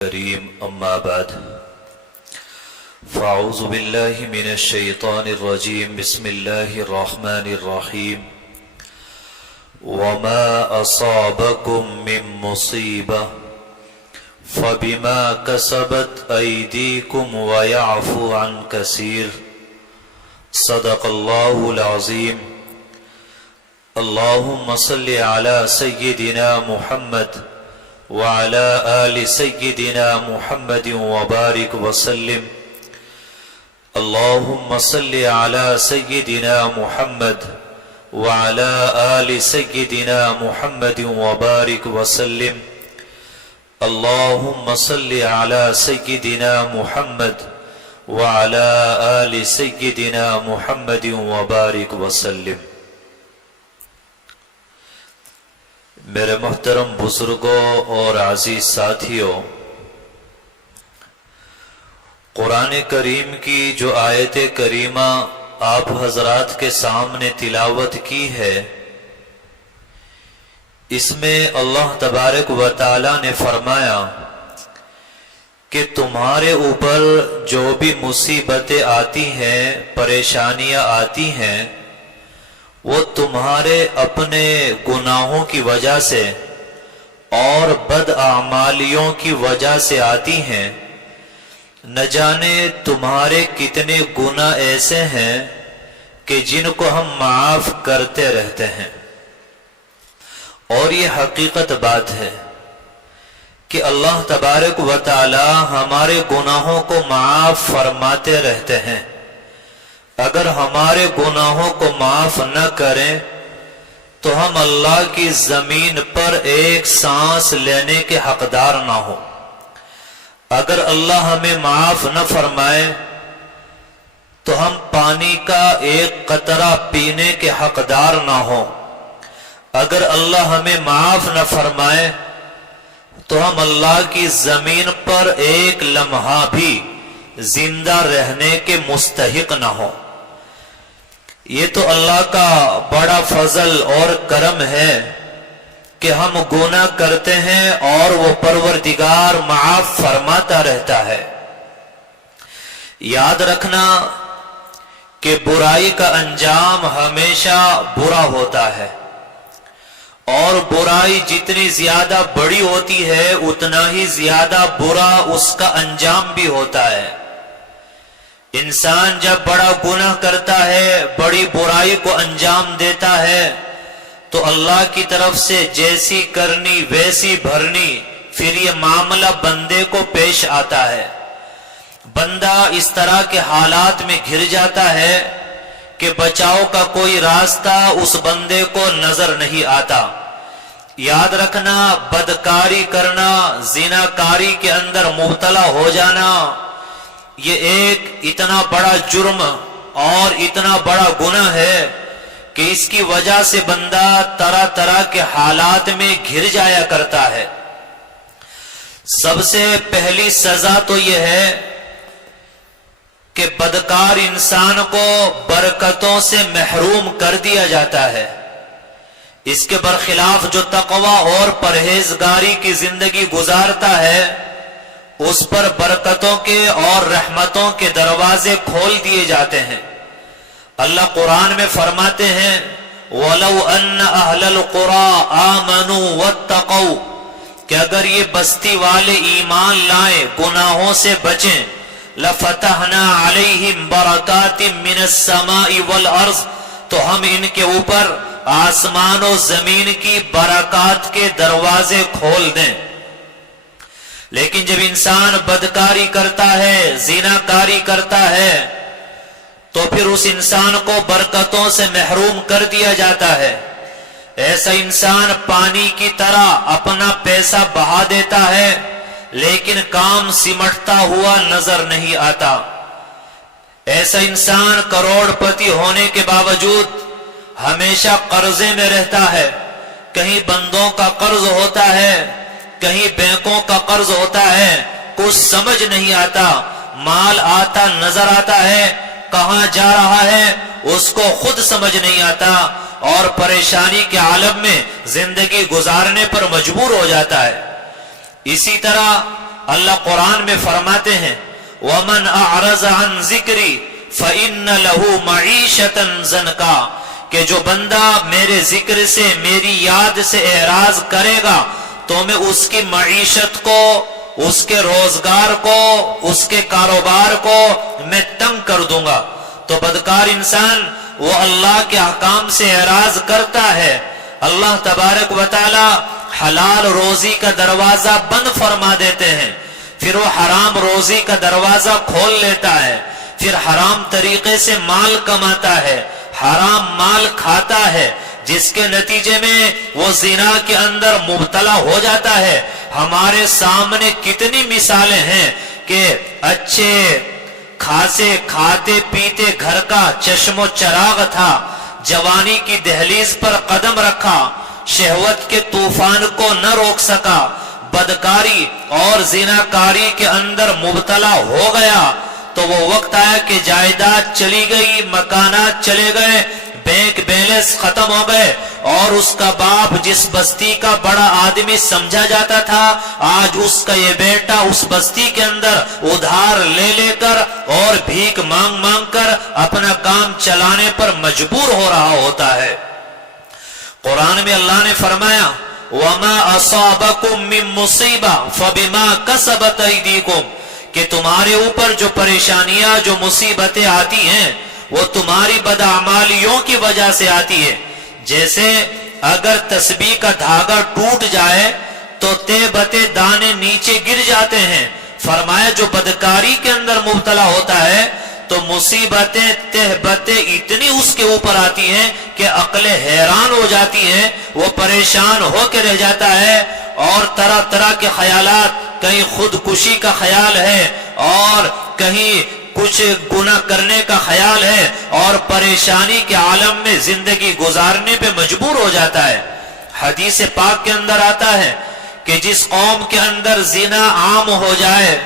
كريم أما بعد فأعوذ بالله من الشيطان الرجيم بسم الله الرحمن الرحيم وما أصابكم من مصيبة فبما كسبت أيديكم ويعفو عن كثير صدق الله العظيم اللهم صل على سيدنا محمد وعلى آل سيدنا محمد وبارك وسلم اللهم صل على سيدنا محمد وعلى آل سيدنا محمد وبارك وسلم اللهم صل على سيدنا محمد وعلى آل سيدنا محمد وبارك وسلم. میرے محترم بزرگوں اور عزیز ساتھیوں، قرآن کریم کی جو آیت کریمہ آپ حضرات کے سامنے تلاوت کی ہے، اس میں اللہ تبارک و تعالی نے فرمایا کہ تمہارے اوپر جو بھی مصیبتیں آتی ہیں، پریشانیاں آتی ہیں، وہ تمہارے اپنے گناہوں کی وجہ سے اور بد اعمالیوں کی وجہ سے آتی ہیں. نہ جانے تمہارے کتنے گناہ ایسے ہیں کہ جن کو ہم معاف کرتے رہتے ہیں، اور یہ حقیقت بات ہے کہ اللہ تبارک و تعالی ہمارے گناہوں کو معاف فرماتے رہتے ہیں. اگر ہمارے گناہوں کو معاف نہ کریں تو ہم اللہ کی زمین پر ایک سانس لینے کے حقدار نہ ہوں. اگر اللہ ہمیں معاف نہ فرمائے تو ہم پانی کا ایک قطرہ پینے کے حقدار نہ ہوں. اگر اللہ ہمیں معاف نہ فرمائے تو ہم اللہ کی زمین پر ایک لمحہ بھی زندہ رہنے کے مستحق نہ ہوں. یہ تو اللہ کا بڑا فضل اور کرم ہے کہ ہم گناہ کرتے ہیں اور وہ پروردگار معاف فرماتا رہتا ہے. یاد رکھنا کہ برائی کا انجام ہمیشہ برا ہوتا ہے، اور برائی جتنی زیادہ بڑی ہوتی ہے اتنا ہی زیادہ برا اس کا انجام بھی ہوتا ہے. انسان جب بڑا گناہ کرتا ہے، بڑی برائی کو انجام دیتا ہے، تو اللہ کی طرف سے جیسی کرنی ویسی بھرنی، پھر یہ معاملہ بندے کو پیش آتا ہے. بندہ اس طرح کے حالات میں گھر جاتا ہے کہ بچاؤ کا کوئی راستہ اس بندے کو نظر نہیں آتا. یاد رکھنا، بدکاری کرنا، زناکاری کے اندر مبتلا ہو جانا، یہ ایک اتنا بڑا جرم اور اتنا بڑا گناہ ہے کہ اس کی وجہ سے بندہ طرح طرح کے حالات میں گھر جایا کرتا ہے. سب سے پہلی سزا تو یہ ہے کہ بدکار انسان کو برکتوں سے محروم کر دیا جاتا ہے. اس کے برخلاف جو تقوی اور پرہیزگاری کی زندگی گزارتا ہے، اس پر برکتوں کے اور رحمتوں کے دروازے کھول دیے جاتے ہیں. اللہ قرآن میں فرماتے ہیں وَلَوْ أَنَّ أَهْلَ الْقُرَىٰ آمَنُوا وَاتَّقَوْا، کہ اگر یہ بستی والے ایمان لائیں، گناہوں سے بچیں، لَفَتَحْنَا عَلَيْهِمْ بَرَكَاتٍ مِّنَ السَّمَاءِ وَالْأَرْضِ، تو ہم ان کے اوپر آسمان و زمین کی برکات کے دروازے کھول دیں. لیکن جب انسان بدکاری کرتا ہے، زناکاری کرتا ہے، تو پھر اس انسان کو برکتوں سے محروم کر دیا جاتا ہے. ایسا انسان پانی کی طرح اپنا پیسہ بہا دیتا ہے لیکن کام سمٹتا ہوا نظر نہیں آتا. ایسا انسان کروڑ پتی ہونے کے باوجود ہمیشہ قرضے میں رہتا ہے. کہیں بندوں کا قرض ہوتا ہے، کہیں بینکوں کا قرض ہوتا ہے، کچھ سمجھ نہیں آتا. مال آتا نظر آتا ہے، کہاں جا رہا ہے اس کو خود سمجھ نہیں آتا، اور پریشانی کے عالم میں زندگی گزارنے پر مجبور ہو جاتا ہے. اسی طرح اللہ قرآن میں فرماتے ہیں وَمَنْ أَعْرَضَ عَنْ ذِكْرِي فَإِنَّ لَهُ مَعِيشَةً ضَنْكًا، کہ جو بندہ میرے ذکر سے، میری یاد سے اعراض کرے گا تو میں اس کی معیشت کو، اس کے روزگار کو، اس کے کاروبار کو میں تنگ کر دوں گا۔ تو بدکار انسان وہ اللہ کے احکام سے اعراض کرتا ہے، اللہ تبارک و تعالی حلال روزی کا دروازہ بند فرما دیتے ہیں، پھر وہ حرام روزی کا دروازہ کھول لیتا ہے، پھر حرام طریقے سے مال کماتا ہے، حرام مال کھاتا ہے، جس کے نتیجے میں وہ زنا کے اندر مبتلا ہو جاتا ہے۔ ہمارے سامنے کتنی مثالیں ہیں کہ اچھے خاصے کھاتے پیتے گھر کا چشم و چراغ تھا، جوانی کی دہلیز پر قدم رکھا، شہوت کے طوفان کو نہ روک سکا، بدکاری اور زناکاری کے اندر مبتلا ہو گیا، تو وہ وقت آیا کہ جائیداد چلی گئی، مکانات چلے گئے، بینک بیلنس ختم ہو گئے، اور اس کا باپ جس بستی کا بڑا آدمی سمجھا جاتا تھا، آج اس کا یہ بیٹا اس بستی کے اندر ادھار لے لے کر اور بھیک مانگ مانگ کر اپنا کام چلانے پر مجبور ہو رہا ہوتا ہے۔ قرآن میں اللہ نے فرمایا وَمَا أَصَابَكُم مِّن مُّصِيبَةٍ فَبِمَا كَسَبَتْ أَيْدِيكُمْ، کہ تمہارے اوپر جو پریشانیاں، جو مصیبتیں آتی ہیں وہ تمہاری بدعمالیوں کی وجہ سے آتی ہے۔ جیسے اگر تسبیح کا دھاگا ٹوٹ جائے تو تے بتے دانے نیچے گر جاتے ہیں، فرمایا جو بدکاری کے اندر مبتلا ہوتا ہے تو مصیبتیں تہبتیں اتنی اس کے اوپر آتی ہیں کہ عقلیں حیران ہو جاتی ہیں، وہ پریشان ہو کے رہ جاتا ہے، اور طرح طرح کے خیالات، کہیں خودکشی کا خیال ہے اور کہیں کچھ گناہ کرنے کا خیال ہے، اور پریشانی کے عالم میں زندگی گزارنے پہ مجبور ہو جاتا ہے۔ حدیث پاک کے اندر آتا ہے کہ جس قوم کے اندر زنا عام ہو جائے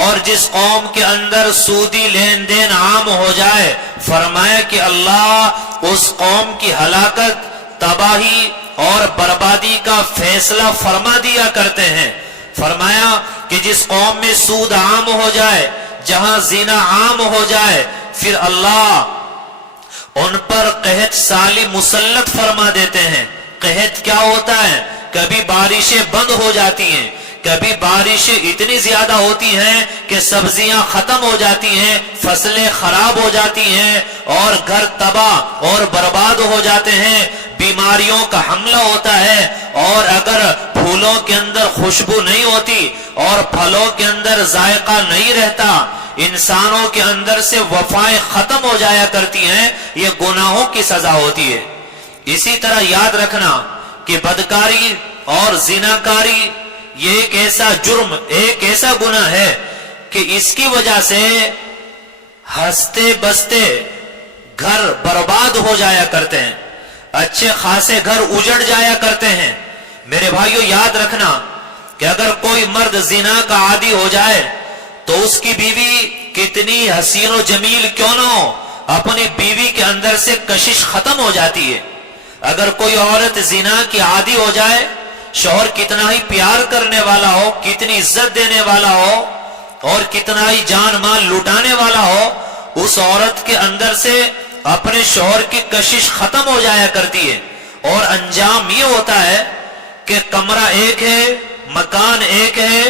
اور جس قوم کے اندر سودی لین دین عام ہو جائے، فرمایا کہ اللہ اس قوم کی ہلاکت، تباہی اور بربادی کا فیصلہ فرما دیا کرتے ہیں۔ فرمایا کہ جس قوم میں سود عام ہو جائے، جہاں زنا عام ہو جائے، پھر اللہ ان پر قحط سالی مسلط فرما دیتے ہیں۔ قحط کیا ہوتا ہے؟ کبھی بارشیں بند ہو جاتی ہیں، کبھی بارشیں اتنی زیادہ ہوتی ہیں کہ سبزیاں ختم ہو جاتی ہیں، فصلیں خراب ہو جاتی ہیں، اور گھر تباہ اور برباد ہو جاتے ہیں، بیماریوں کا حملہ ہوتا ہے، اور اگر پھولوں کے اندر خوشبو نہیں ہوتی اور پھلوں کے اندر ذائقہ نہیں رہتا، انسانوں کے اندر سے وفائیں ختم ہو جایا کرتی ہیں، یہ گناہوں کی سزا ہوتی ہے۔ اسی طرح یاد رکھنا کہ بدکاری اور زناکاری یہ ایک ایسا جرم، ایک ایسا گناہ ہے کہ اس کی وجہ سے ہنستے بستے گھر برباد ہو جایا کرتے ہیں، اچھے خاصے گھر اجڑ جایا کرتے ہیں۔ میرے بھائیو یاد رکھنا کہ اگر کوئی مرد زنا کا عادی ہو جائے تو اس کی بیوی کتنی حسین و جمیل کیوں نہ ہو، اپنی بیوی کے اندر سے کشش ختم ہو جاتی ہے۔ اگر کوئی عورت زنا کی عادی ہو جائے، شوہر کتنا ہی پیار کرنے والا ہو، کتنی عزت دینے والا ہو اور کتنا ہی جان مال لٹانے والا ہو، اس عورت کے اندر سے اپنے شوہر کی کشش ختم ہو جایا کرتی ہے، اور انجام یہ ہوتا ہے کہ کمرہ ایک ہے، مکان ایک ہے،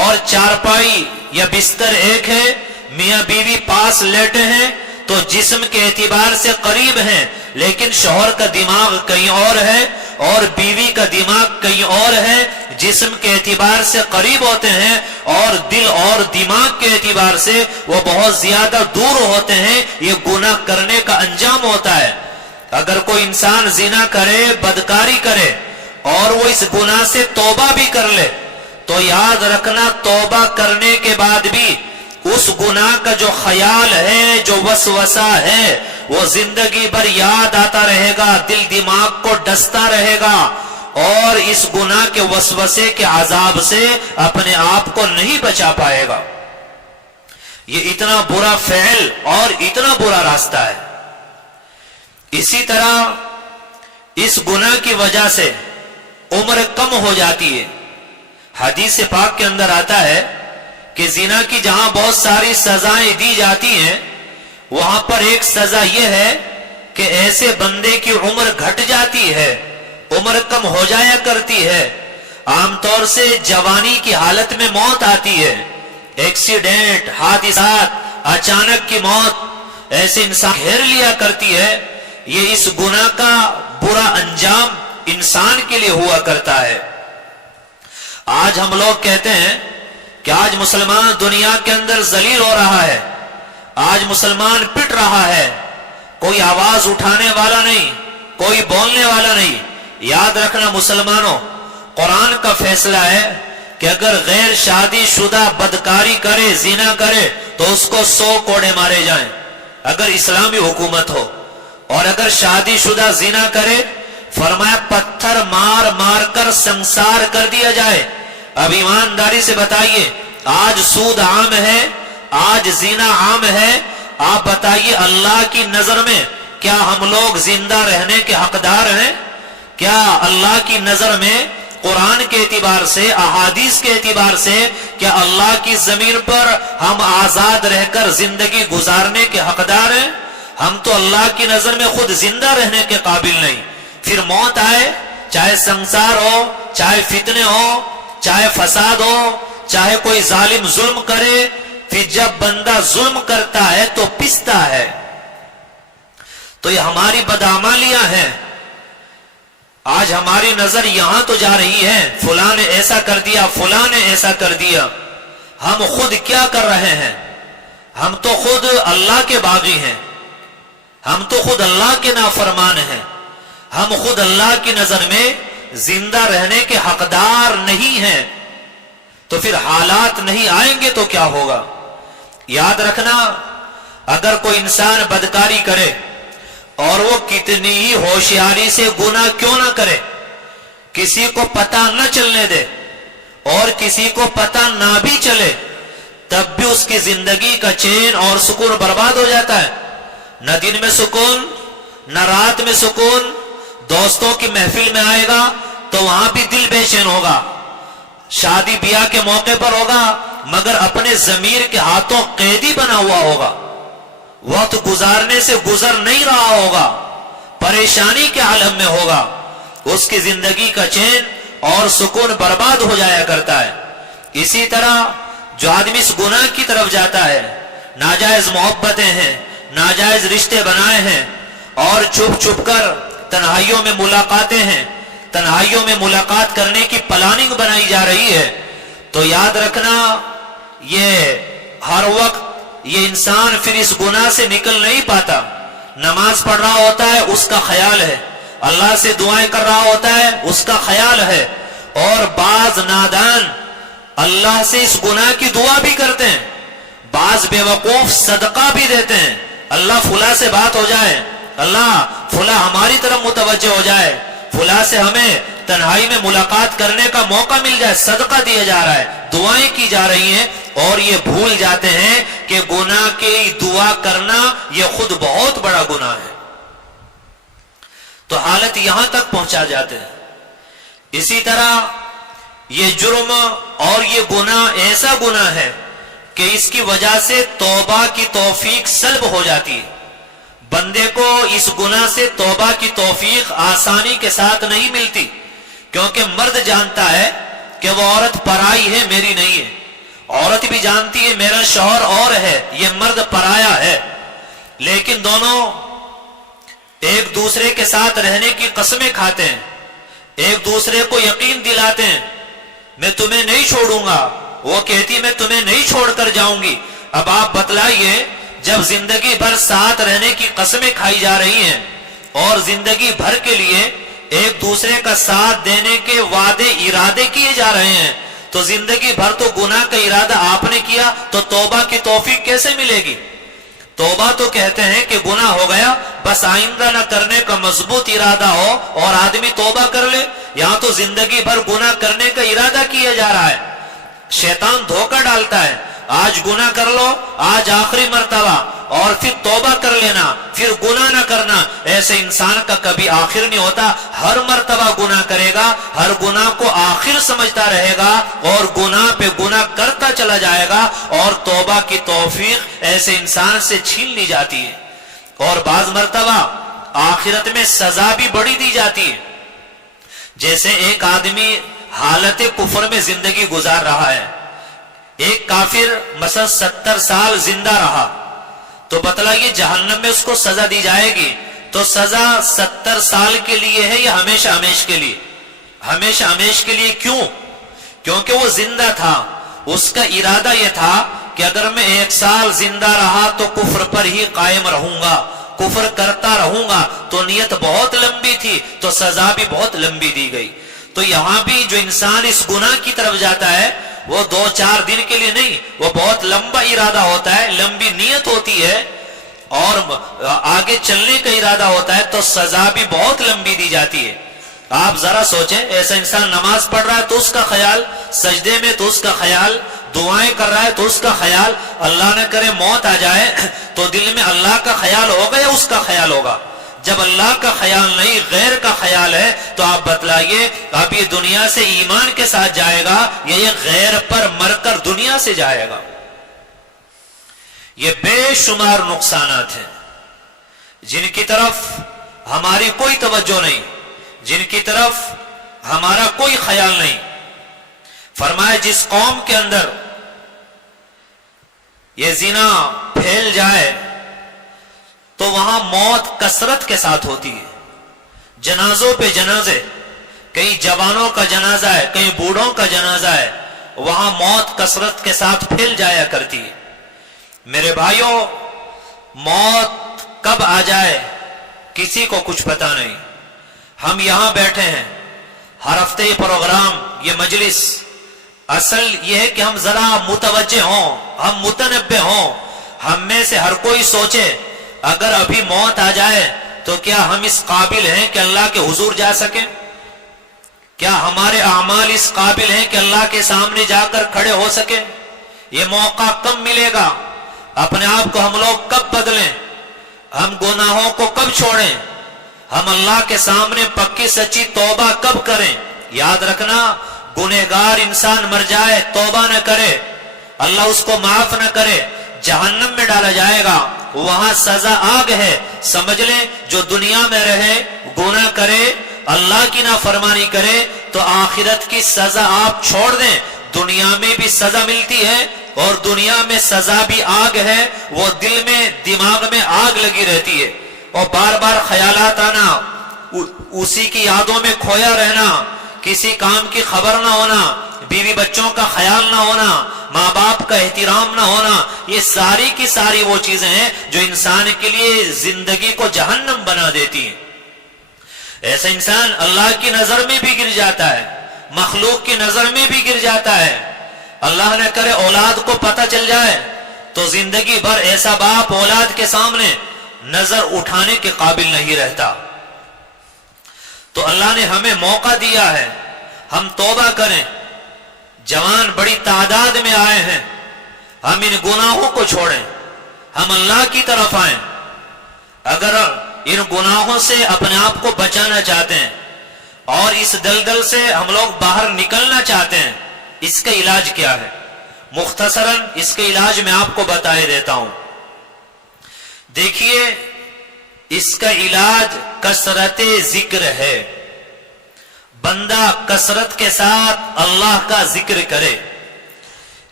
اور چارپائی یا بستر ایک ہے، میاں بیوی پاس لیٹے ہیں تو جسم کے اعتبار سے قریب ہیں، لیکن شوہر کا دماغ کہیں اور ہے اور بیوی کا دماغ کہیں اور ہے، جسم کے اعتبار سے قریب ہوتے ہیں اور دل اور دماغ کے اعتبار سے وہ بہت زیادہ دور ہوتے ہیں، یہ گناہ کرنے کا انجام ہوتا ہے۔ اگر کوئی انسان زنا کرے، بدکاری کرے اور وہ اس گناہ سے توبہ بھی کر لے تو یاد رکھنا توبہ کرنے کے بعد بھی اس گناہ کا جو خیال ہے، جو وسوسہ ہے، وہ زندگی بھر یاد آتا رہے گا، دل دماغ کو ڈستا رہے گا، اور اس گناہ کے وسوسے کے عذاب سے اپنے آپ کو نہیں بچا پائے گا۔ یہ اتنا برا فعل اور اتنا برا راستہ ہے۔ اسی طرح اس گناہ کی وجہ سے عمر کم ہو جاتی ہے۔ حدیث پاک کے اندر آتا ہے کہ زنا کی جہاں بہت ساری سزائیں دی جاتی ہیں، وہاں پر ایک سزا یہ ہے کہ ایسے بندے کی عمر گھٹ جاتی ہے، عمر کم ہو جایا کرتی ہے، عام طور سے جوانی کی حالت میں موت آتی ہے، ایکسیڈنٹ، حادثات، اچانک کی موت ایسے انسان گھیر لیا کرتی ہے۔ یہ اس گناہ کا برا انجام انسان کے لیے ہوا کرتا ہے۔ آج ہم لوگ کہتے ہیں کہ آج مسلمان دنیا کے اندر ذلیل ہو رہا ہے، آج مسلمان پٹ رہا ہے، کوئی آواز اٹھانے والا نہیں، کوئی بولنے والا نہیں۔ یاد رکھنا مسلمانوں، قرآن کا فیصلہ ہے کہ اگر غیر شادی شدہ بدکاری کرے، زنا کرے، تو اس کو 100 کوڑے مارے جائیں اگر اسلامی حکومت ہو، اور اگر شادی شدہ زنا کرے فرمایا پتھر مار مار کر سنسار کر دیا جائے۔ اب ایمانداری سے بتائیے، آج سود عام ہے، آج زنا عام ہے، آپ بتائیے اللہ کی نظر میں کیا ہم لوگ زندہ رہنے کے حقدار ہیں؟ کیا اللہ کی نظر میں قرآن کے اعتبار سے، احادیث کے اعتبار سے، کیا اللہ کی زمین پر ہم آزاد رہ کر زندگی گزارنے کے حقدار ہیں؟ ہم تو اللہ کی نظر میں خود زندہ رہنے کے قابل نہیں۔ پھر موت آئے، چاہے سنسار ہو، چاہے فتنے ہو، چاہے فساد ہو، چاہے کوئی ظالم ظلم کرے، پھر جب بندہ ظلم کرتا ہے تو پستا ہے۔ تو یہ ہماری بدعمالیاں ہیں۔ آج ہماری نظر یہاں تو جا رہی ہے، فلاں نے ایسا کر دیا، فلاں نے ایسا کر دیا۔ ہم خود کیا کر رہے ہیں؟ ہم تو خود اللہ کے باغی ہیں، ہم تو خود اللہ کے نافرمان ہیں، ہم خود اللہ کی نظر میں زندہ رہنے کے حقدار نہیں ہیں۔ تو پھر حالات نہیں آئیں گے تو کیا ہوگا؟ یاد رکھنا، اگر کوئی انسان بدکاری کرے اور وہ کتنی ہی ہوشیاری سے گناہ کیوں نہ کرے، کسی کو پتہ نہ چلنے دے اور کسی کو پتہ نہ بھی چلے، تب بھی اس کی زندگی کا چین اور سکون برباد ہو جاتا ہے۔ نہ دن میں سکون، نہ رات میں سکون۔ دوستوں کی محفل میں آئے گا تو وہاں بھی دل بے چین ہوگا، شادی بیاہ کے موقع پر ہوگا مگر اپنے ضمیر کے ہاتھوں قیدی بنا ہوا ہوگا، وقت گزارنے سے گزر نہیں رہا ہوگا، پریشانی کے عالم میں ہوگا، اس کی زندگی کا چین اور سکون برباد ہو جایا کرتا ہے۔ اسی طرح جو آدمی اس گناہ کی طرف جاتا ہے، ناجائز محبتیں ہیں، ناجائز رشتے بنائے ہیں، اور چھپ چھپ کر تنہائیوں میں ملاقاتیں ہیں، تنہائیوں میں ملاقات کرنے کی پلاننگ بنائی جا رہی ہے، تو یاد رکھنا یہ ہر وقت یہ انسان پھر اس گناہ سے نکل نہیں پاتا۔ نماز پڑھ رہا ہوتا ہے، اس کا خیال ہے، اللہ سے دعائیں کر رہا ہوتا ہے، اس کا خیال ہے، اور بعض نادان اللہ سے اس گناہ کی دعا بھی کرتے ہیں، بعض بے وقوف صدقہ بھی دیتے ہیں، اللہ فلاں سے بات ہو جائے، اللہ فلاں ہماری طرف متوجہ ہو جائے، فلاں سے ہمیں تنہائی میں ملاقات کرنے کا موقع مل جائے، صدقہ دیا جا رہا ہے، دعائیں کی جا رہی ہیں، اور یہ بھول جاتے ہیں کہ گناہ کی دعا کرنا یہ خود بہت بڑا گناہ ہے۔ تو حالت یہاں تک پہنچا جاتے ہیں۔ اسی طرح یہ جرم اور یہ گناہ ایسا گناہ ہے کہ اس کی وجہ سے توبہ کی توفیق سلب ہو جاتی ہے۔ بندے کو اس گناہ سے توبہ کی توفیق آسانی کے ساتھ نہیں ملتی، کیونکہ مرد جانتا ہے کہ وہ عورت پرائی ہے، میری نہیں ہے، عورت بھی جانتی ہے میرا شوہر اور ہے، یہ مرد پرایا ہے، لیکن دونوں ایک دوسرے کے ساتھ رہنے کی قسمیں کھاتے ہیں، ایک دوسرے کو یقین دلاتے ہیں میں تمہیں نہیں چھوڑوں گا، وہ کہتی میں تمہیں نہیں چھوڑ کر جاؤں گی۔ اب آپ بتلائیے، جب زندگی بھر ساتھ رہنے کی قسمیں کھائی جا رہی ہیں اور زندگی بھر کے لیے ایک دوسرے کا ساتھ دینے کے وعدے ارادے کیے جا رہے ہیں، تو زندگی بھر تو گناہ کا ارادہ آپ نے کیا، تو توبہ کی توفیق کیسے ملے گی؟ توبہ تو کہتے ہیں کہ گناہ ہو گیا، بس آئندہ نہ کرنے کا مضبوط ارادہ ہو اور آدمی توبہ کر لے، یہاں تو زندگی بھر گناہ کرنے کا ارادہ کیا جا رہا ہے۔ شیطان دھوکہ ڈالتا ہے، آج گناہ کر لو، آج آخری مرتبہ، اور پھر توبہ کر لینا، پھر گناہ نہ کرنا، ایسے انسان کا کبھی آخر نہیں ہوتا. ہر مرتبہ گناہ کرے گا، ہر گناہ کو آخر سمجھتا رہے گا اور گناہ پہ گناہ کرتا چلا جائے گا، اور توبہ کی توفیق ایسے انسان سے چھین لی جاتی ہے. اور بعض مرتبہ آخرت میں سزا بھی بڑی دی جاتی ہے. جیسے ایک آدمی حالت کفر میں زندگی گزار رہا ہے، ایک کافر مثلا 70 سال زندہ رہا، تو بتلائیے جہنم میں اس کو سزا دی جائے گی، تو سزا 70 سال کے لیے ہے یا ہمیشہ ہمیش کے لیے؟ ہمیشہ ہمیش کے لیے. کیوں؟ کیونکہ وہ زندہ تھا، اس کا ارادہ یہ تھا کہ اگر میں 1 سال زندہ رہا تو کفر پر ہی قائم رہوں گا، کفر کرتا رہوں گا، تو نیت بہت لمبی تھی، تو سزا بھی بہت لمبی دی گئی. تو یہاں بھی جو انسان اس گناہ کی طرف جاتا ہے وہ 2-4 دن کے لیے نہیں، وہ بہت لمبا ارادہ ہوتا ہے، لمبی نیت ہوتی ہے اور آگے چلنے کا ارادہ ہوتا ہے، تو سزا بھی بہت لمبی دی جاتی ہے. آپ ذرا سوچیں، ایسا انسان نماز پڑھ رہا ہے تو اس کا خیال، سجدے میں تو اس کا خیال، دعائیں کر رہا ہے تو اس کا خیال، اللہ نہ کرے موت آ جائے تو دل میں اللہ کا خیال ہوگا یا اس کا خیال ہوگا؟ جب اللہ کا خیال نہیں، غیر کا خیال ہے، تو آپ بتلائیے اب یہ دنیا سے ایمان کے ساتھ جائے گا یا یہ غیر پر مر کر دنیا سے جائے گا؟ یہ بے شمار نقصانات ہیں جن کی طرف ہماری کوئی توجہ نہیں، جن کی طرف ہمارا کوئی خیال نہیں. فرمایا جس قوم کے اندر یہ زنا پھیل جائے تو وہاں موت کثرت کے ساتھ ہوتی ہے، جنازوں پہ جنازے، کہیں جوانوں کا جنازہ ہے، کہیں بوڑھوں کا جنازہ ہے، وہاں موت کثرت کے ساتھ پھیل جایا کرتی ہے. میرے بھائیوں، موت کب آ جائے کسی کو کچھ پتا نہیں. ہم یہاں بیٹھے ہیں، ہر ہفتے یہ پروگرام، یہ مجلس، اصل یہ ہے کہ ہم ذرا متوجہ ہوں، ہم متنبہ ہوں. ہم میں سے ہر کوئی سوچے اگر ابھی موت آ جائے تو کیا ہم اس قابل ہیں کہ اللہ کے حضور جا سکیں؟ کیا ہمارے اعمال اس قابل ہیں کہ اللہ کے سامنے جا کر کھڑے ہو سکیں؟ یہ موقع کب ملے گا؟ اپنے آپ کو ہم لوگ کب بدلیں؟ ہم گناہوں کو کب چھوڑیں؟ ہم اللہ کے سامنے پکی سچی توبہ کب کریں؟ یاد رکھنا، گنہگار انسان مر جائے، توبہ نہ کرے، اللہ اس کو معاف نہ کرے، جہنم میں ڈالا جائے گا. وہاں سزا آگ ہے. سمجھ لیں جو دنیا میں رہے، گناہ کرے، اللہ کی نافرمانی کرے، تو آخرت کی سزا آپ چھوڑ دیں. دنیا میں بھی سزا ملتی ہے اور دنیا میں سزا بھی آگ ہے. وہ دل میں، دماغ میں آگ لگی رہتی ہے اور بار بار خیالات آنا، اسی کی یادوں میں کھویا رہنا، کسی کام کی خبر نہ ہونا، بیوی بچوں کا خیال نہ ہونا، ماں باپ کا احترام نہ ہونا، یہ ساری کی ساری وہ چیزیں ہیں جو انسان کے لیے زندگی کو جہنم بنا دیتی ہیں. ایسا انسان اللہ کی نظر میں بھی گر جاتا ہے، مخلوق کی نظر میں بھی گر جاتا ہے. اللہ نہ کرے اولاد کو پتہ چل جائے تو زندگی بھر ایسا باپ اولاد کے سامنے نظر اٹھانے کے قابل نہیں رہتا. تو اللہ نے ہمیں موقع دیا ہے، ہم توبہ کریں. جوان بڑی تعداد میں آئے ہیں، ہم ان گناہوں کو چھوڑیں، ہم اللہ کی طرف آئیں. اگر ان گناہوں سے اپنے آپ کو بچانا چاہتے ہیں اور اس دلدل سے ہم لوگ باہر نکلنا چاہتے ہیں، اس کا علاج کیا ہے؟ مختصراً اس کا علاج میں آپ کو بتائے دیتا ہوں. دیکھیے، اس کا علاج کثرت ذکر ہے. بندہ کثرت کے ساتھ اللہ کا ذکر کرے.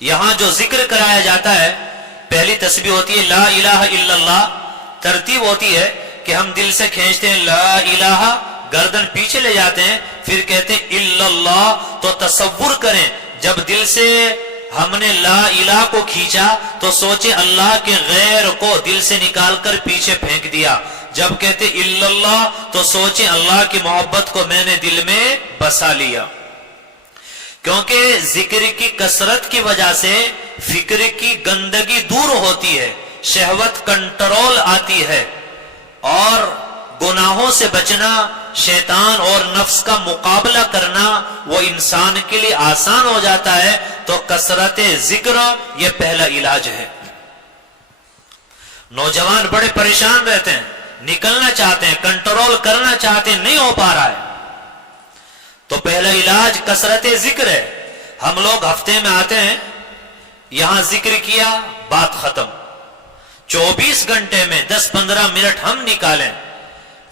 یہاں جو ذکر کرایا جاتا ہے، پہلی تسبیح ہوتی ہے لا الہ الا اللہ. ترتیب ہوتی ہے کہ ہم دل سے کھینچتے ہیں لا الہ، گردن پیچھے لے جاتے ہیں، پھر کہتے ہیں الا اللہ. تو تصور کریں جب دل سے ہم نے لا الہ کو کھینچا تو سوچے اللہ کے غیر کو دل سے نکال کر پیچھے پھینک دیا. جب کہتے الا اللہ تو سوچے اللہ کی محبت کو میں نے دل میں بسا لیا. کیونکہ ذکر کی کثرت کی وجہ سے فکر کی گندگی دور ہوتی ہے، شہوت کنٹرول آتی ہے، اور گناہوں سے بچنا، شیطان اور نفس کا مقابلہ کرنا وہ انسان کے لیے آسان ہو جاتا ہے، تو کثرت ذکر یہ پہلا علاج ہے۔ نوجوان بڑے پریشان رہتے ہیں، نکلنا چاہتے ہیں، کنٹرول کرنا چاہتے ہیں، نہیں ہو پا رہا ہے، تو پہلا علاج کثرت ذکر ہے۔ ہم لوگ ہفتے میں آتے ہیں، یہاں ذکر کیا، بات ختم۔ 24 گھنٹے میں 10-15 منٹ ہم نکالیں۔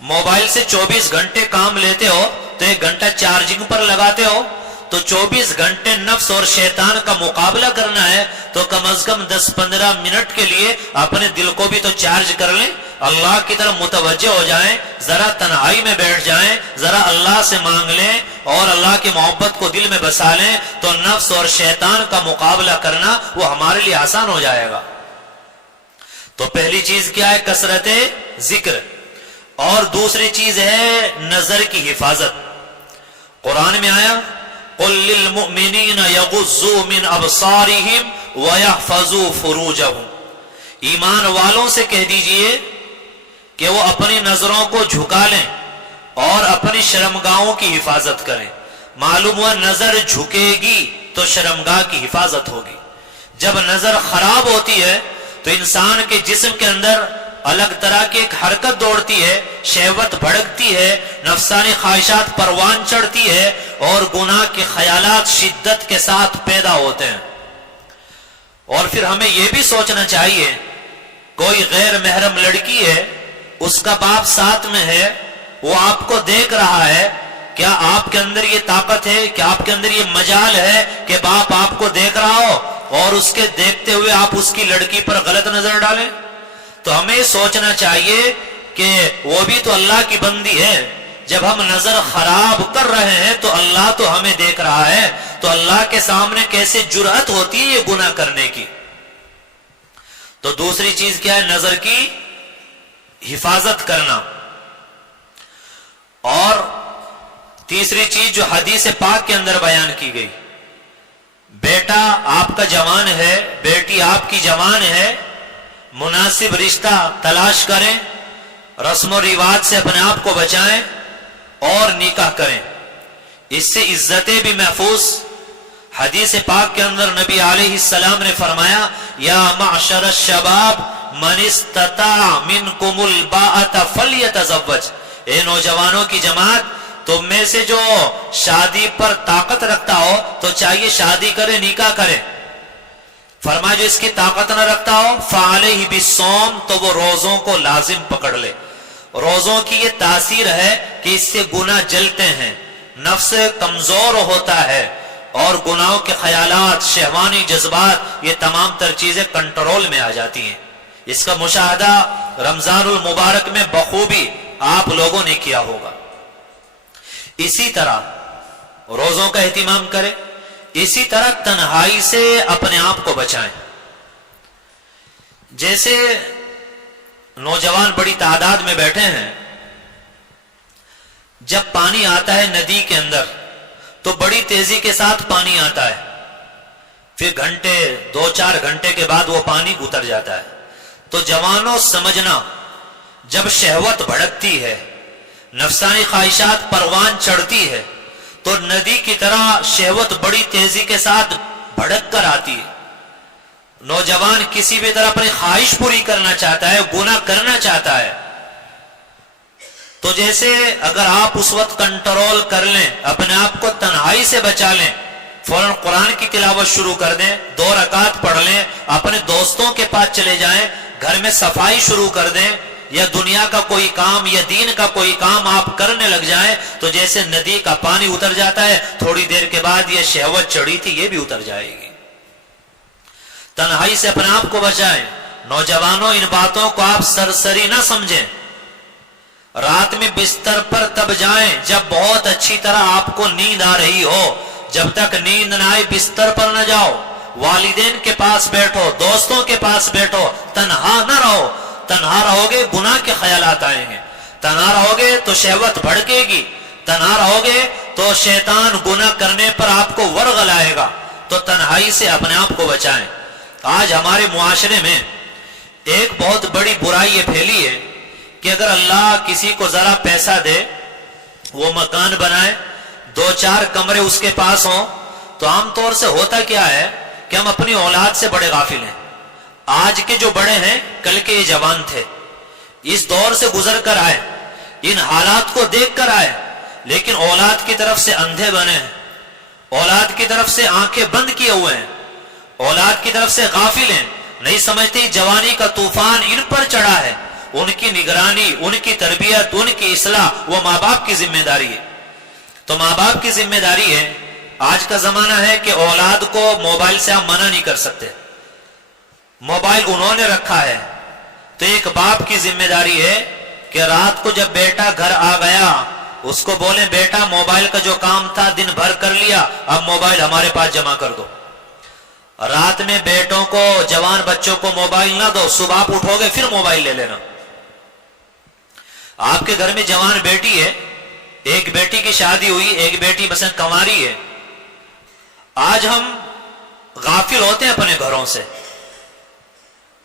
موبائل سے 24 گھنٹے کام لیتے ہو تو 1 گھنٹہ چارجنگ پر لگاتے ہو، تو 24 گھنٹے نفس اور شیطان کا مقابلہ کرنا ہے، تو کم از کم 10-15 منٹ کے لیے اپنے دل کو بھی تو چارج کر لیں، اللہ کی طرف متوجہ ہو جائیں، ذرا تنہائی میں بیٹھ جائیں، ذرا اللہ سے مانگ لیں اور اللہ کی محبت کو دل میں بسا لیں، تو نفس اور شیطان کا مقابلہ کرنا وہ ہمارے لیے آسان ہو جائے گا۔ تو پہلی چیز کیا ہے؟ کثرت ذکر۔ اور دوسری چیز ہے نظر کی حفاظت۔ قرآن میں آیا قُلْ لِلْمُؤْمِنِينَ يَغُضُّوا مِنْ أَبْصَارِهِمْ وَيَحْفَظُوا فُرُوجَهُمْ، ایمان والوں سے کہہ دیجئے کہ وہ اپنی نظروں کو جھکا لیں اور اپنی شرمگاہوں کی حفاظت کریں۔ معلوم ہوا نظر جھکے گی تو شرمگاہ کی حفاظت ہوگی۔ جب نظر خراب ہوتی ہے تو انسان کے جسم کے اندر الگ طرح کی ایک حرکت دوڑتی ہے، شہوت بھڑکتی ہے، نفسانی خواہشات پروان چڑھتی ہے اور گناہ کے خیالات شدت کے ساتھ پیدا ہوتے ہیں۔ اور پھر ہمیں یہ بھی سوچنا چاہیے، کوئی غیر محرم لڑکی ہے، اس کا باپ ساتھ میں ہے، وہ آپ کو دیکھ رہا ہے، کیا آپ کے اندر یہ طاقت ہے، کیا آپ کے اندر یہ مجال ہے کہ باپ آپ کو دیکھ رہا ہو اور اس کے دیکھتے ہوئے آپ اس کی لڑکی پر غلط نظر ڈالیں؟ تو ہمیں سوچنا چاہیے کہ وہ بھی تو اللہ کی بندی ہے۔ جب ہم نظر خراب کر رہے ہیں تو اللہ تو ہمیں دیکھ رہا ہے، تو اللہ کے سامنے کیسے جرأت ہوتی ہے یہ گناہ کرنے کی؟ تو دوسری چیز کیا ہے؟ نظر کی حفاظت کرنا۔ اور تیسری چیز جو حدیث پاک کے اندر بیان کی گئی، بیٹا آپ کا جوان ہے، بیٹی آپ کی جوان ہے، مناسب رشتہ تلاش کریں، رسم و رواج سے اپنے آپ کو بچائیں اور نکاح کریں، اس سے عزتیں بھی محفوظ۔ حدیث پاک کے اندر نبی علیہ السلام نے فرمایا یا معشر الشباب من استطاع منکم الباءۃ فلیتزوج، اے نوجوانوں کی جماعت، تم میں سے جو شادی پر طاقت رکھتا ہو تو چاہیے شادی کرے، نکاح کرے۔ فرمایا جو اس کی طاقت نہ رکھتا ہو فعلیہ بالصوم، تو وہ روزوں کو لازم پکڑ لے۔ روزوں کی یہ تاثیر ہے کہ اس سے گناہ جلتے ہیں، نفس کمزور ہوتا ہے اور گناہوں کے خیالات، شہوانی جذبات، یہ تمام تر چیزیں کنٹرول میں آ جاتی ہیں۔ اس کا مشاہدہ رمضان المبارک میں بخوبی آپ لوگوں نے کیا ہوگا۔ اسی طرح روزوں کا اہتمام کریں، اسی طرح تنہائی سے اپنے آپ کو بچائیں۔ جیسے نوجوان بڑی تعداد میں بیٹھے ہیں، جب پانی آتا ہے ندی کے اندر تو بڑی تیزی کے ساتھ پانی آتا ہے، پھر گھنٹے 2-4 گھنٹے کے بعد وہ پانی اتر جاتا ہے۔ تو جوانوں سمجھنا، جب شہوت بھڑکتی ہے، نفسانی خواہشات پروان چڑھتی ہے، تو ندی کی طرح شہوت بڑی تیزی کے ساتھ بھڑک کر آتی ہے۔ نوجوان کسی بھی طرح اپنی خواہش پوری کرنا چاہتا ہے، گناہ کرنا چاہتا ہے، تو جیسے اگر آپ اس وقت کنٹرول کر لیں، اپنے آپ کو تنہائی سے بچا لیں، فوراً قرآن کی تلاوت شروع کر دیں، 2 رکعت پڑھ لیں، اپنے دوستوں کے پاس چلے جائیں، گھر میں صفائی شروع کر دیں، یا دنیا کا کوئی کام یا دین کا کوئی کام آپ کرنے لگ جائیں، تو جیسے ندی کا پانی اتر جاتا ہے، تھوڑی دیر کے بعد یہ شہوت چڑھی تھی یہ بھی اتر جائے گی۔ تنہائی سے اپنے آپ کو بچائیں۔ نوجوانوں ان باتوں کو آپ سرسری نہ سمجھیں۔ رات میں بستر پر تب جائیں جب بہت اچھی طرح آپ کو نیند آ رہی ہو، جب تک نیند نہ آئے بستر پر نہ جاؤ، والدین کے پاس بیٹھو، دوستوں کے پاس بیٹھو، تنہا نہ رہو۔ تنہا رہو گے گناہ کے خیالات آئیں گے، تنہا رہو گے تو شہوت بھڑکے گی، تنہا رہو گے تو شیطان گناہ کرنے پر آپ کو ورغلائے گا۔ تو تنہائی سے اپنے آپ کو بچائیں۔ آج ہمارے معاشرے میں ایک بہت بڑی برائی یہ پھیلی ہے کہ اگر اللہ کسی کو ذرا پیسہ دے وہ مکان بنائے, 2-4 کمرے اس کے پاس ہوں, تو عام طور سے ہوتا کیا ہے کہ ہم اپنی اولاد سے بڑے غافل ہیں. آج کے جو بڑے ہیں کل کے یہ جوان تھے, اس دور سے گزر کر آئے, ان حالات کو دیکھ کر آئے, لیکن اولاد کی طرف سے اندھے بنے ہیں, اولاد کی طرف سے آنکھیں بند کیے ہوئے ہیں, اولاد کی طرف سے غافل ہیں, نہیں سمجھتے جوانی کا طوفان ان پر چڑھا ہے. ان کی نگرانی, ان کی تربیت, ان کی اصلاح وہ ماں باپ کی ذمہ داری ہے. تو ماں باپ کی ذمہ داری ہے. آج کا زمانہ ہے کہ اولاد کو موبائل سے آپ منع نہیں کر سکتے, موبائل انہوں نے رکھا ہے, تو ایک باپ کی ذمہ داری ہے کہ رات کو جب بیٹا گھر آ گیا اس کو بولیں بیٹا موبائل کا جو کام تھا دن بھر کر لیا, اب موبائل ہمارے پاس جمع کر دو. رات میں بیٹوں کو, جوان بچوں کو موبائل نہ دو, صبح آپ اٹھو گے پھر موبائل لے لینا. آپ کے گھر میں جوان بیٹی ہے, ایک بیٹی کی شادی ہوئی, ایک بیٹی مثلا کنواری ہے, آج ہم غافل ہوتے ہیں اپنے گھروں سے,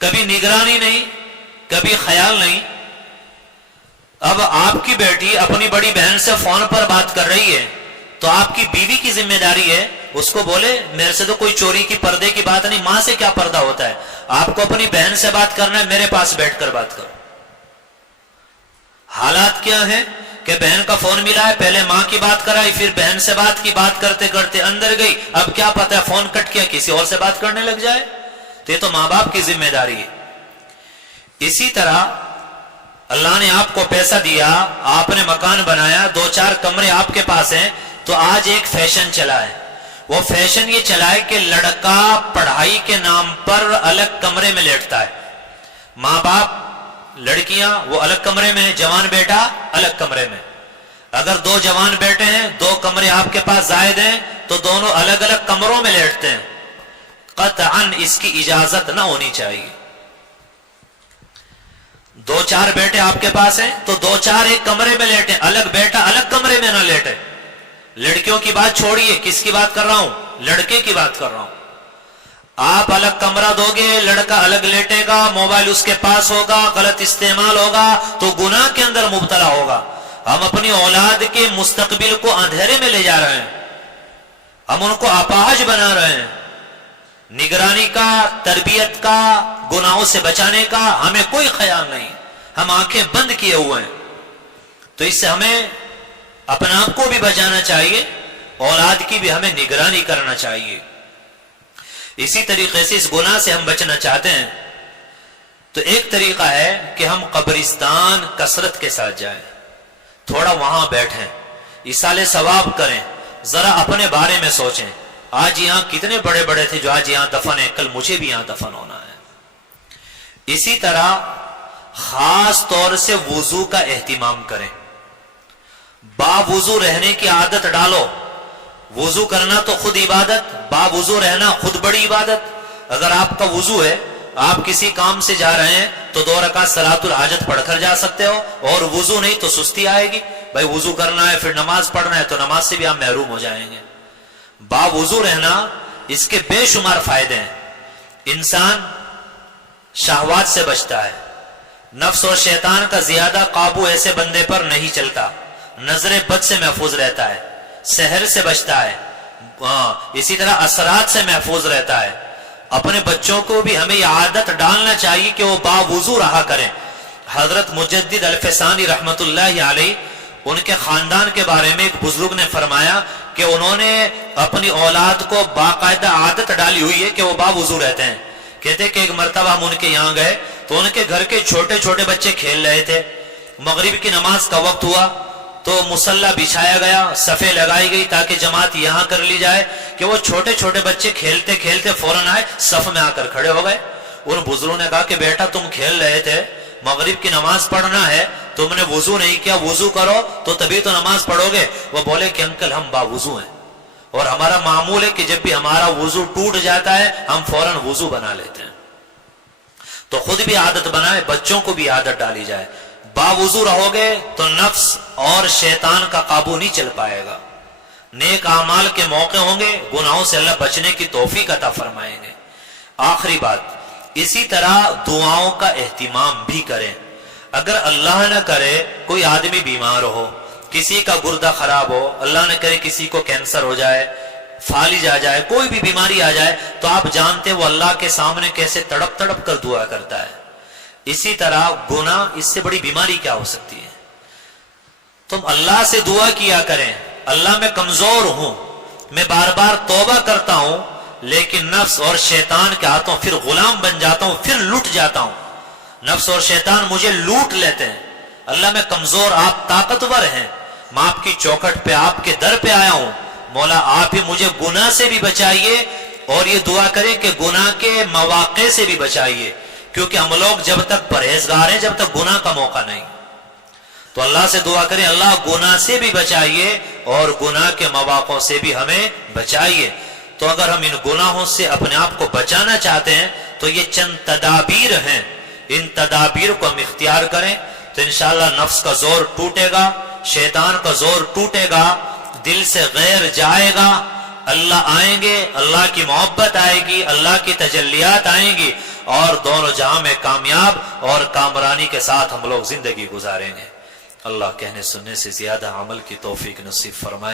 کبھی نگرانی نہیں, کبھی خیال نہیں. اب آپ کی بیٹی اپنی بڑی بہن سے فون پر بات کر رہی ہے, تو آپ کی بیوی کی ذمہ داری ہے اس کو بولے میرے سے تو کوئی چوری کی پردے کی بات نہیں, ماں سے کیا پردہ ہوتا ہے, آپ کو اپنی بہن سے بات کرنا ہے, میرے پاس بیٹھ کر بات کرو. حالات کیا ہیں کہ بہن کا فون ملا ہے, پہلے ماں کی بات کرائی, پھر بہن سے بات کی, بات کرتے کرتے اندر گئی, اب کیا پتہ ہے فون کٹ کیا کسی اور سے بات کرنے لگ جائے. تو یہ تو ماں باپ کی ذمہ داری ہے. اسی طرح اللہ نے آپ کو پیسہ دیا, آپ نے مکان بنایا, 2-4 کمرے آپ کے پاس ہیں, تو آج ایک فیشن چلا ہے. وہ فیشن یہ چلا ہے کہ لڑکا پڑھائی کے نام پر الگ کمرے میں لیٹتا ہے, ماں باپ لڑکیاں وہ الگ کمرے میں, جوان بیٹا الگ کمرے میں. اگر 2 جوان بیٹے ہیں, 2 کمرے آپ کے پاس زائد ہیں, تو دونوں الگ الگ کمروں میں لیٹتے ہیں. قطعاً اس کی اجازت نہ ہونی چاہیے. 2-4 بیٹے آپ کے پاس ہیں, تو 2-4 ایک کمرے میں لیٹے, الگ بیٹا الگ کمرے میں نہ لیٹے. لڑکیوں کی بات چھوڑیے, کس کی بات کر رہا ہوں, لڑکے کی بات کر رہا ہوں. آپ الگ کمرہ دو گے, لڑکا الگ لیٹے گا, موبائل اس کے پاس ہوگا, غلط استعمال ہوگا, تو گناہ کے اندر مبتلا ہوگا. ہم اپنی اولاد کے مستقبل کو اندھیرے میں لے جا رہے ہیں, ہم ان کو اپاہج بنا رہے ہیں. نگرانی کا, تربیت کا, گناہوں سے بچانے کا ہمیں کوئی خیال نہیں, ہم آنکھیں بند کیے ہوئے ہیں. تو اس سے ہمیں اپنے آپ کو بھی بچانا چاہیے, اولاد کی بھی ہمیں نگرانی کرنا چاہیے. اسی طریقے سے اس گناہ سے ہم بچنا چاہتے ہیں, تو ایک طریقہ ہے کہ ہم قبرستان کثرت کے ساتھ جائیں, تھوڑا وہاں بیٹھیں, ایصال ثواب کریں, ذرا اپنے بارے میں سوچیں. آج یہاں کتنے بڑے بڑے تھے جو آج یہاں دفن ہیں, کل مجھے بھی یہاں دفن ہونا ہے. اسی طرح خاص طور سے وضو کا اہتمام کریں, باوضو رہنے کی عادت ڈالو. وضو کرنا تو خود عبادت, باوضو رہنا خود بڑی عبادت. اگر آپ کا وضو ہے, آپ کسی کام سے جا رہے ہیں, تو 2 رکعت صلاۃ الحاجت پڑھ کر جا سکتے ہو, اور وضو نہیں تو سستی آئے گی. بھائی وضو کرنا ہے پھر نماز پڑھنا ہے, تو نماز سے بھی آپ محروم ہو جائیں گے. باوضو رہنا اس کے بے شمار فائدے ہیں. انسان شہوات سے بچتا ہے, نفس اور شیطان کا زیادہ قابو ایسے بندے پر نہیں چلتا, نظر بد سے محفوظ رہتا ہے, سحر سے بچتا ہے, اسی طرح اثرات سے محفوظ رہتا ہے. اپنے بچوں کو بھی ہمیں یہ عادت ڈالنا چاہیے کہ وہ باوضو رہا کریں. حضرت مجدد الفسانی رحمت اللہ علیہ, ان کے خاندان کے بارے میں ایک بزرگ نے فرمایا کہ انہوں نے اپنی اولاد کو باقاعدہ عادت ڈالی ہوئی ہے کہ وہ باوضو رہتے ہیں. کہتے کہ ایک مرتبہ ہم ان کے یہاں گئے, تو ان کے گھر کے چھوٹے چھوٹے بچے کھیل رہے تھے. مغرب کی نماز کا وقت ہوا, تو مصلی بچھایا گیا, صفیں لگائی گئی تاکہ جماعت یہاں کر لی جائے, کہ وہ چھوٹے چھوٹے بچے کھیلتے کھیلتے فوراً آئے, صف میں آ کر کھڑے ہو گئے. ان بزرگوں نے کہا کہ بیٹا تم کھیل رہے تھے, مغرب کی نماز پڑھنا ہے, تم نے وضو نہیں کیا, وضو کرو تو تبھی تو نماز پڑھو گے. وہ بولے کہ انکل ہم باوضو ہیں, اور ہمارا معمول ہے کہ جب بھی ہمارا وضو ٹوٹ جاتا ہے ہم فوراً وضو بنا لیتے ہیں. تو خود بھی عادت بنائے, بچوں کو بھی عادت ڈالی جائے. باوضو رہو گے تو نفس اور شیطان کا قابو نہیں چل پائے گا. نیک اعمال کے موقع ہوں گے, گناہوں سے اللہ بچنے کی توفیق عطا فرمائیں گے. آخری بات, اسی طرح دعاؤں کا اہتمام بھی کریں. اگر اللہ نہ کرے کوئی آدمی بیمار ہو, کسی کا گردہ خراب ہو، اللہ نہ کرے کسی کو کینسر ہو جائے، فالج آ جائے، کوئی بھی بیماری آ جائے، تو آپ جانتے وہ اللہ کے سامنے کیسے تڑپ تڑپ کر دعا کرتا ہے۔ اسی طرح گناہ، اس سے بڑی بیماری کیا ہو سکتی ہے؟ تم اللہ سے دعا کیا کریں، اللہ میں کمزور ہوں، میں بار بار توبہ کرتا ہوں، لیکن نفس اور شیطان کے ہاتھوں پھر غلام بن جاتا ہوں، پھر لٹ جاتا ہوں، نفس اور شیطان مجھے لوٹ لیتے ہیں۔ اللہ میں کمزور، آپ طاقتور ہیں، میں آپ کی چوکھٹ پہ، آپ کے در پہ آیا ہوں، مولا آپ ہی مجھے گناہ سے بھی بچائیے، اور یہ دعا کریں کہ گناہ کے مواقع سے بھی بچائیے، کیونکہ ہم لوگ جب تک پرہیزگار ہیں جب تک گناہ کا موقع نہیں، تو اللہ سے دعا کریں اللہ گناہ سے بھی بچائیے اور گناہ کے مواقع سے بھی ہمیں بچائیے۔ تو اگر ہم ان گناہوں سے اپنے آپ کو بچانا چاہتے ہیں تو یہ چند تدابیر ہیں، ان تدابیر کو ہم اختیار کریں تو انشاءاللہ نفس کا زور ٹوٹے گا، شیطان کا زور ٹوٹے گا، دل سے غیر جائے گا، اللہ آئیں گے، اللہ کی محبت آئے گی، اللہ کی تجلیات آئیں گی، اور دونوں جہاں میں کامیاب اور کامرانی کے ساتھ ہم لوگ زندگی گزاریں گے۔ اللہ کہنے سننے سے زیادہ عمل کی توفیق نصیب فرمائے۔